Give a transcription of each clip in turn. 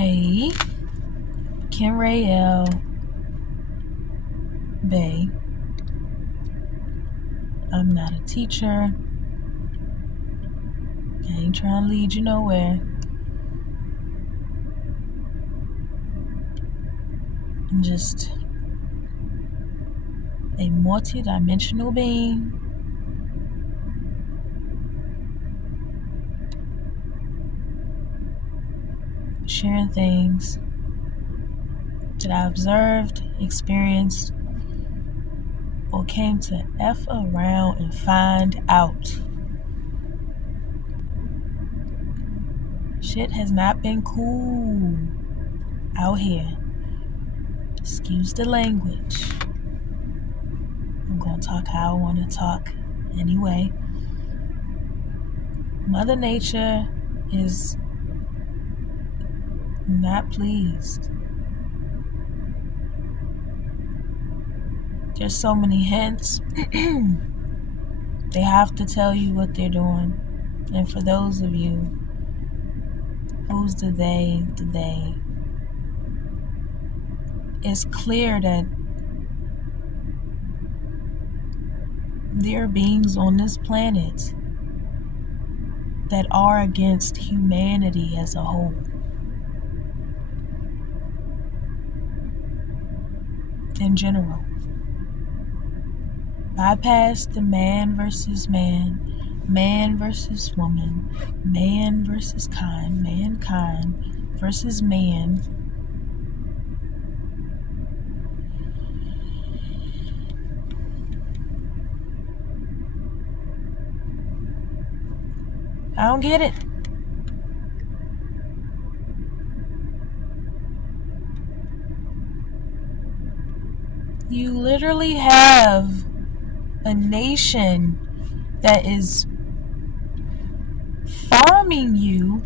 Hey, AnneElbey. I'm not a teacher. I ain't trying to lead you nowhere. I'm just a multi-dimensional being sharing things that I observed, experienced, or came to F around and find out. Shit has not been cool out here. Excuse the language. I'm gonna talk how I want to talk anyway. Mother Nature is not pleased. There's so many hints. They have to tell you what they're doing. And for those of you, who's the they? It's clear that there are beings on this planet that are against humanity as a whole. In general. Bypass the man versus man, man versus woman, man versus kind, mankind versus man. I don't get it. You literally have a nation that is farming you.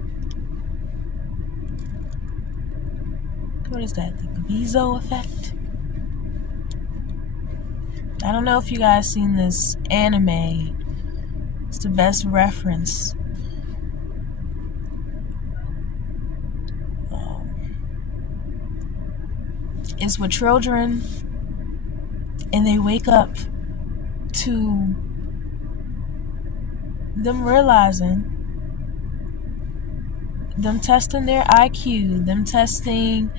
What is that? The Bezo effect? I don't know if you guys seen this anime. It's the best reference. It's with children, and they wake up to them realizing, them testing their IQ, them testing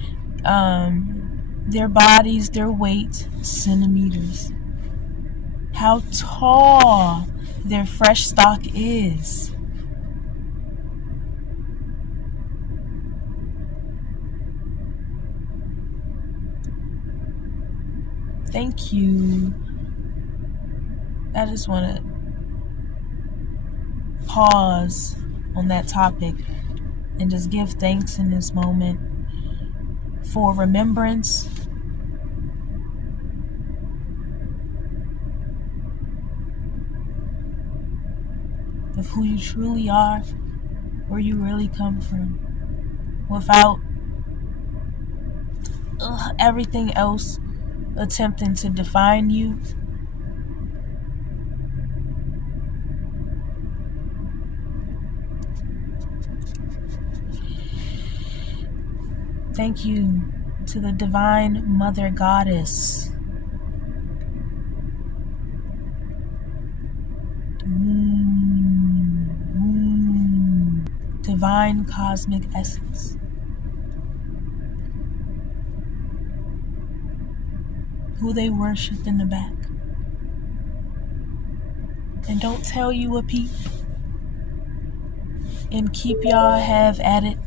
their bodies, their weight, centimeters, how tall their fresh stock is. Thank you. I just want to pause on that topic and just give thanks in this moment for remembrance, of who you truly are, where you really come from, without everything else attempting to define you. Thank you to the Divine Mother Goddess. Divine Cosmic Essence. Who they worship in the back. And don't tell you a peep. And keep y'all have at it.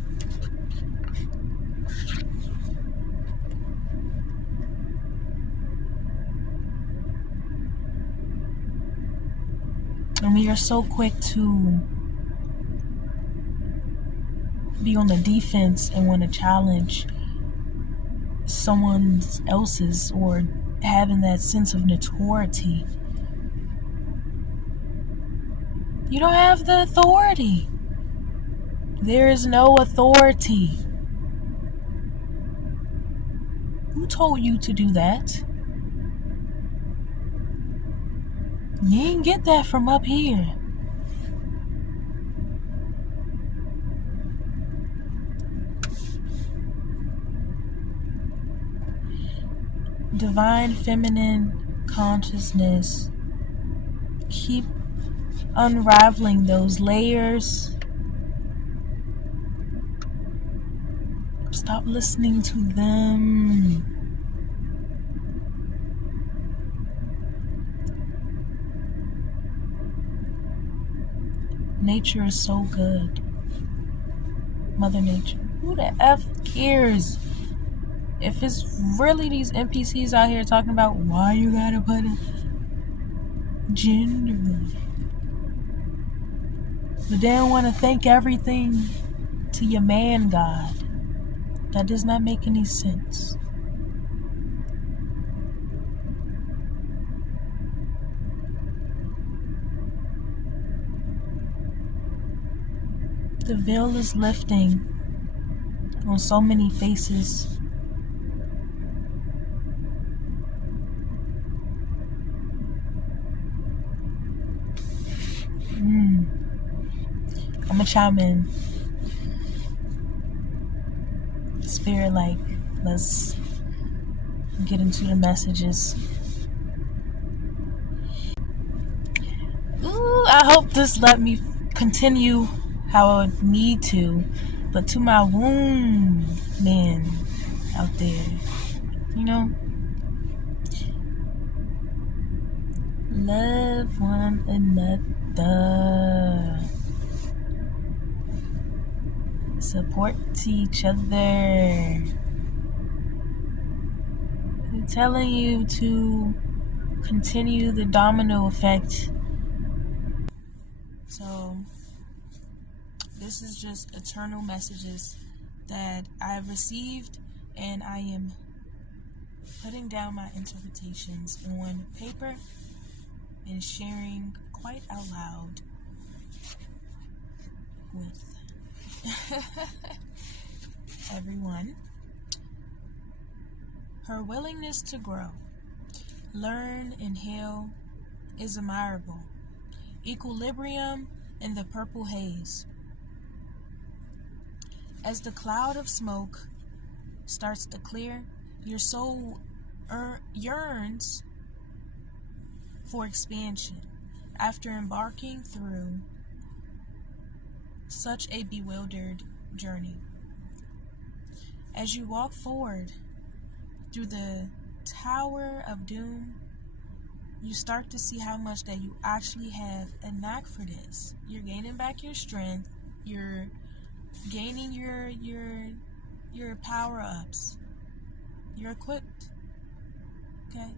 And we are so quick to be on the defense and want to challenge someone else's, or having that sense of notoriety. You don't have the authority. There is no authority. Who told you to do that? You ain't get that from up here. divine feminine consciousness, keep unraveling those layers. Stop listening to them. Nature is so good. Mother Nature. Who the F cares? If it's really these NPCs out here talking about why you gotta put a gender, but they don't want to thank everything to your man God. That does not make any sense. The veil is lifting on so many faces. I'm gonna chime in. Spirit, like, let's get into the messages. I hope this let me continue how I would need to, but to my womb men out there, love one another, support each other. I'm telling you to continue the domino effect. So this is just eternal messages that I've received, and I am putting down my interpretations on paper and sharing quite out loud with everyone. Her willingness to grow, learn, and heal is admirable. Equilibrium in the purple haze. As the cloud of smoke starts to clear, your soul yearns for expansion after embarking through such a bewildered journey. As you walk forward through the Tower of Doom, you start to see how much that you actually have a knack for this. You're gaining back your strength. You're gaining your power-ups. You're equipped. Okay?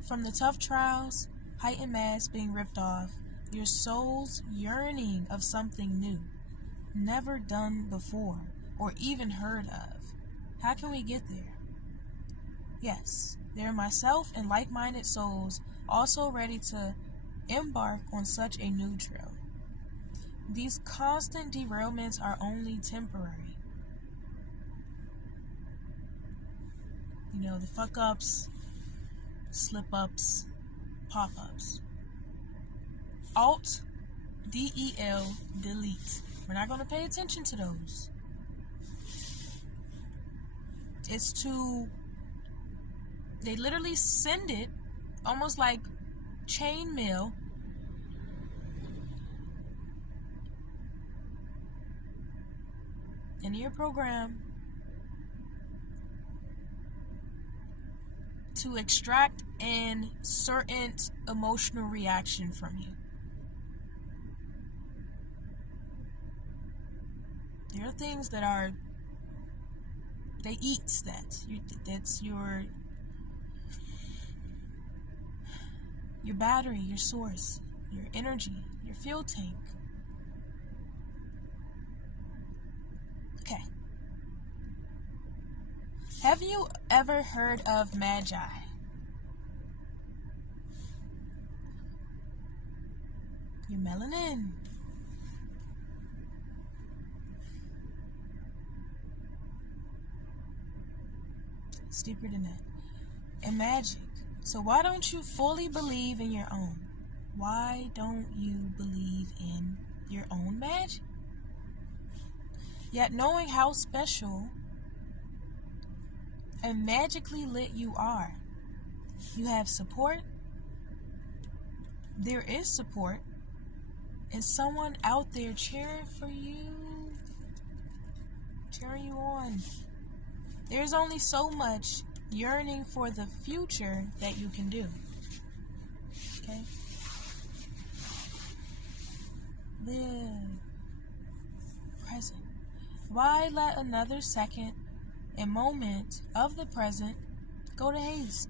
From the tough trials, heightened mask being ripped off, your soul's yearning of something new, never done before, or even heard of. How can we get there? Yes, there are myself and like-minded souls also ready to embark on such a new trail. These constant derailments are only temporary. The fuck-ups, slip-ups, pop-ups. Alt, DEL, delete. We're not going to pay attention to those. They literally send it almost like chain mail into your program to extract a certain emotional reaction from you. There are things that they eat that. That's your battery, your source, your energy, your fuel tank. Okay. Have you ever heard of Magi? Your melanin. It's deeper than that. And magic. So why don't you fully believe in your own? Why don't you believe in your own magic? Yet knowing how special and magically lit you are. You have support. There is support. And someone out there cheering for you. Cheering you on. There's only so much yearning for the future that you can do. Okay? Live present. Why let another second and moment of the present go to haste?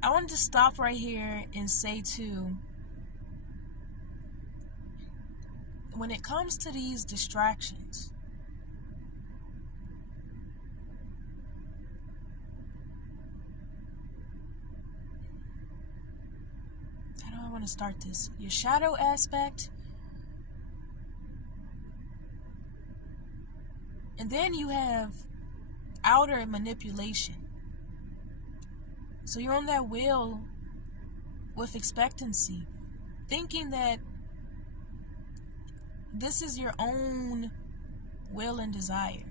I wanted to stop right here and say too, when it comes to these distractions, how do I want to start this? Your shadow aspect, and then you have outer manipulation. So you're on that wheel with expectancy, thinking that this is your own will and desire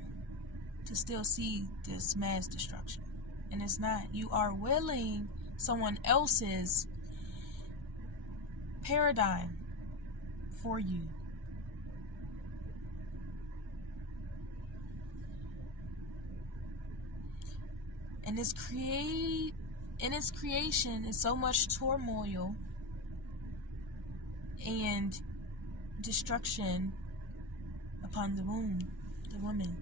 to still see this mass destruction. And it's not. You are willing someone else's paradigm for you. And in its creation is so much turmoil and destruction upon the woman.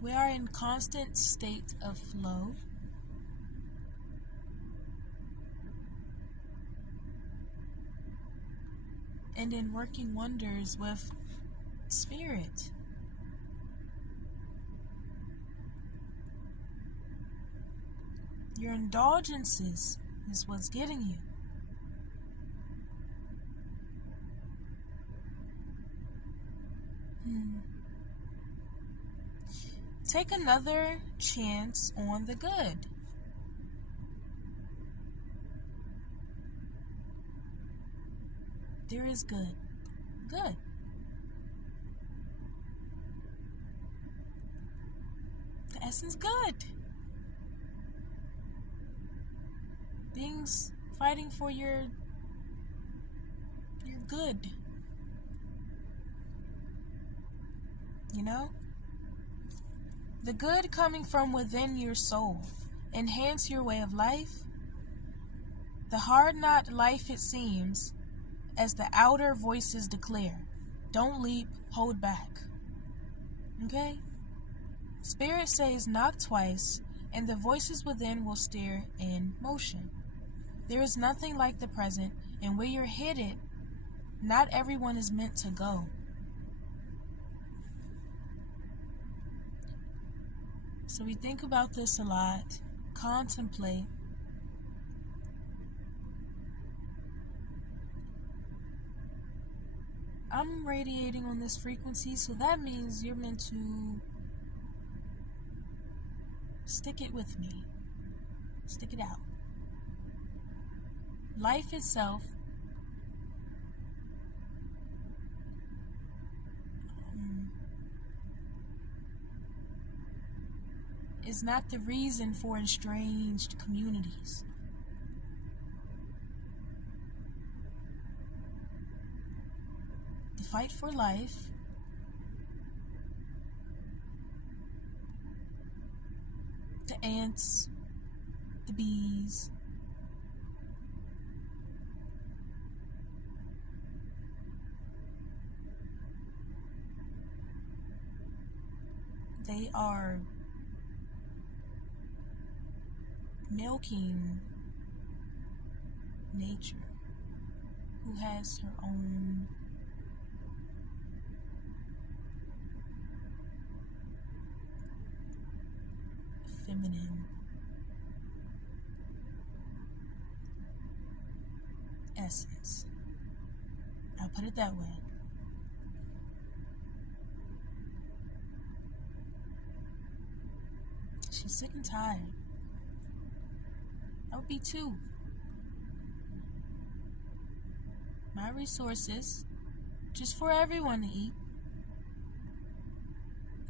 We are in constant state of flow. And in working wonders with spirit. Your indulgences is what's getting you. Take another chance on the good. There is good. Good. The essence good. Beings fighting for your good. You know? The good coming from within your soul. Enhance your way of life. The hard not life it seems, as the outer voices declare. Don't leap, hold back. Okay? Spirit says knock twice, and the voices within will steer in motion. There is nothing like the present, and where you're headed, not everyone is meant to go. So we think about this a lot, contemplate. I'm radiating on this frequency, so that means you're meant to stick it with me. Stick it out. Life itself is not the reason for estranged communities. The fight for life the ants, the bees, they are milking nature, who has her own feminine essence. I'll put it that way. She's sick and tired. I would be too. my resources, just for everyone to eat.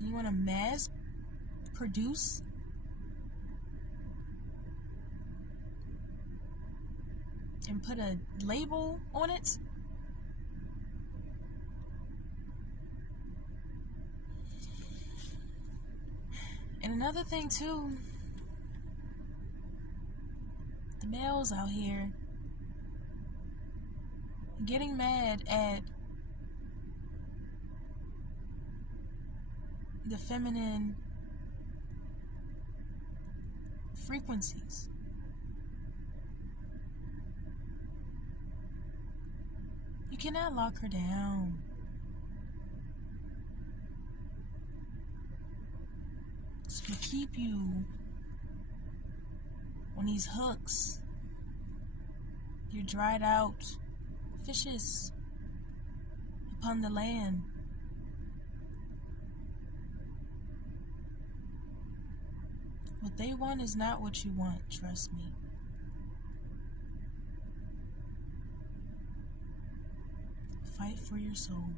You want to mass produce and put a label on it? And another thing too, the males out here getting mad at the feminine frequencies. You cannot lock her down. It's to keep you on these hooks. You're dried out fishes upon the land. What they want is not what you want, trust me. Fight for your soul.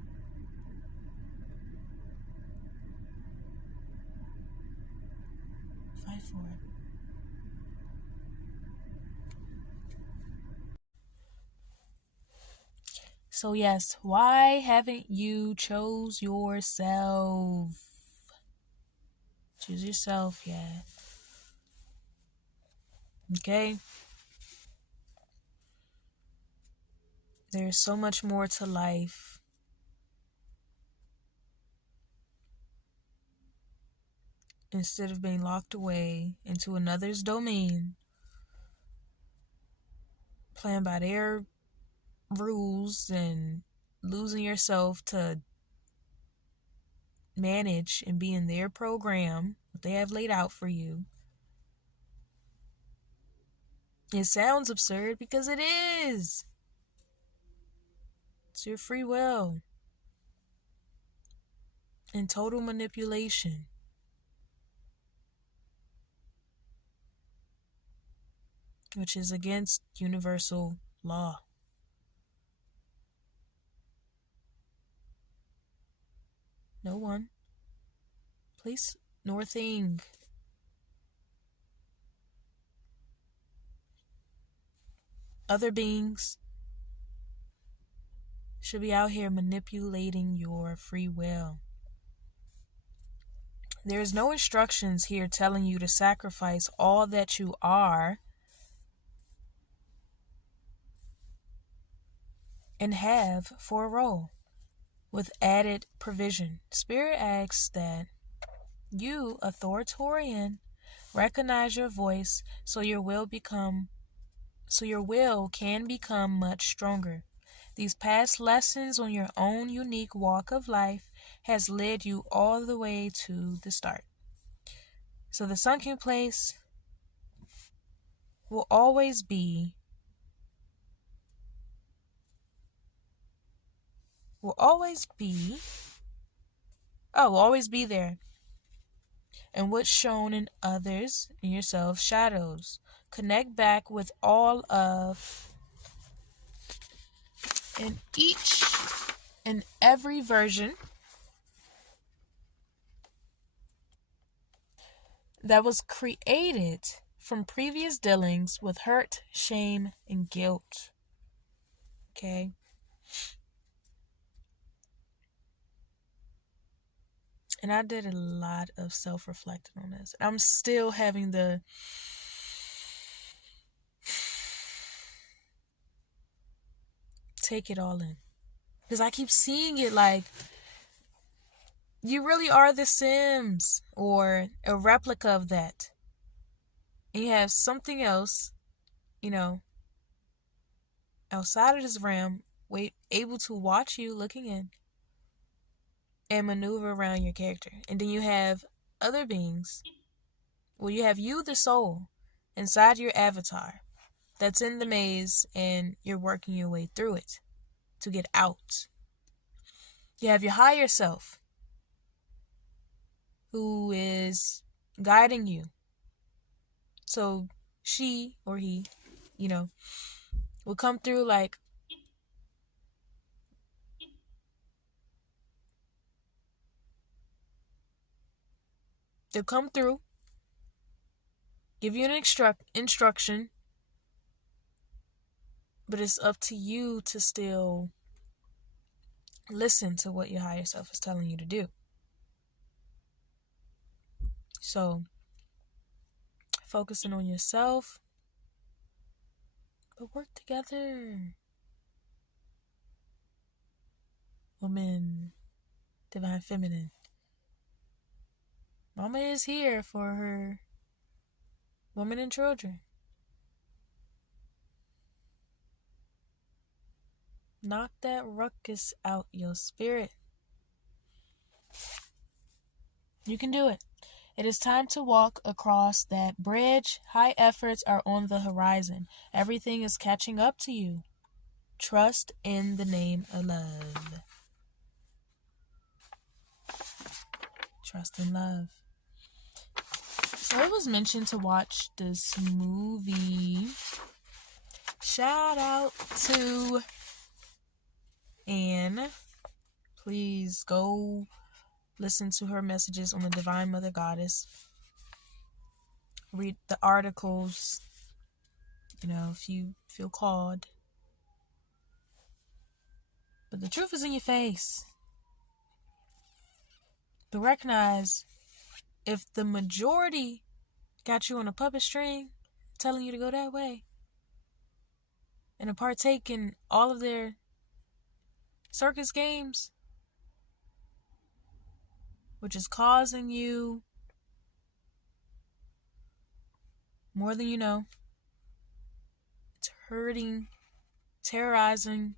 Fight for it. So yes, why haven't you chose yourself? Choose yourself, yeah. Okay? There's so much more to life. Instead of being locked away into another's domain, playing by their rules and losing yourself to manage and be in their program, what they have laid out for you. It sounds absurd because it is. It's your free will and total manipulation. Which is against universal law. No one, place, nor thing other beings should be out here manipulating your free will. There is no instructions here telling you to sacrifice all that you are and have for a role with added provision. Spirit asks that you, authoritarian, recognize your voice so your will can become much stronger. These past lessons on your own unique walk of life has led you all the way to the start. So the sunken place will always be there. And what's shown in others and yourself, shadows. Connect back with all of and each and every version that was created from previous dealings with hurt, shame, and guilt. Okay? And I did a lot of self-reflecting on this. I'm still having to take it all in. Because I keep seeing it like, you really are the Sims or a replica of that. And you have something else, outside of this realm, able to watch you looking in and maneuver around your character. And then you have other beings. Well, you have you, the soul, inside your avatar that's in the maze and you're working your way through it to get out. You have your higher self who is guiding you. So she or he, will come through like, They'll come through, give you an instruction, but it's up to you to still listen to what your higher self is telling you to do. So, focusing on yourself, but work together. Woman, divine feminine. Mama is here for her women and children. Knock that ruckus out your spirit. You can do it. It is time to walk across that bridge. High efforts are on the horizon. Everything is catching up to you. Trust in the name of love. Trust in love. So it was mentioned to watch this movie. Shout out to Anne. Please go listen to her messages on the Divine Mother Goddess. Read the articles, if you feel called. But the truth is in your face. But recognize, if the majority got you on a puppet string, telling you to go that way, and to partake in all of their circus games, which is causing you more than you know, it's hurting, terrorizing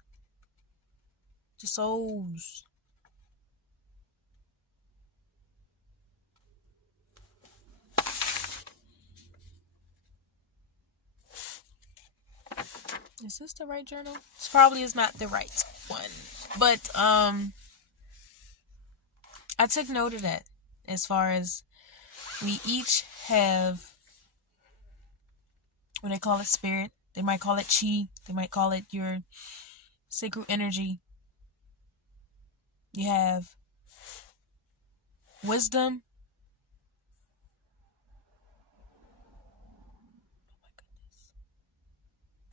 the souls. Is this the right journal? This probably is not the right one. But I took note of that, as far as we each have, when they call it spirit, they might call it chi, they might call it your sacred energy. You have wisdom.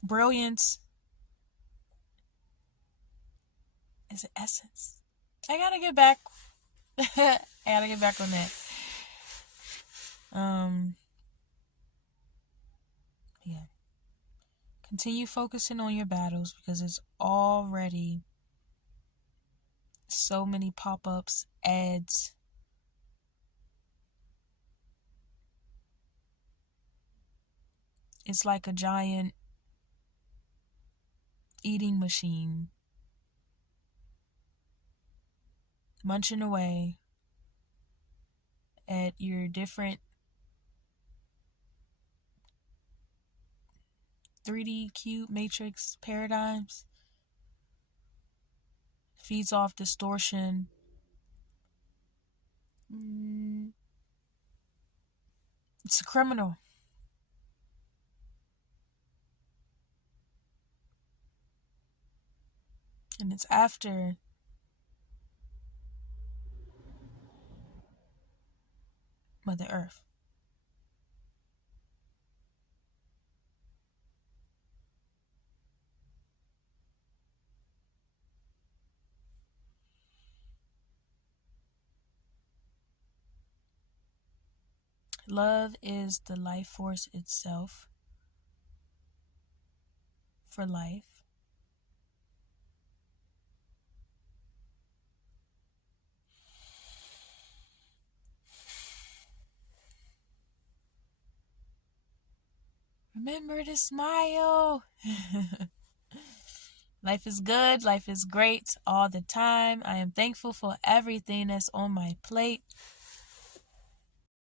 Brilliance. Is it essence? I gotta get back. I gotta get back on that. Yeah. Continue focusing on your battles, because it's already so many pop-ups, ads. It's like a giant eating machine, munching away at your different 3D cube matrix paradigms. Feeds off distortion. It's a criminal. And it's after Mother Earth. Love is the life force itself for life. Remember to smile. Life is good. Life is great all the time. I am thankful for everything that's on my plate.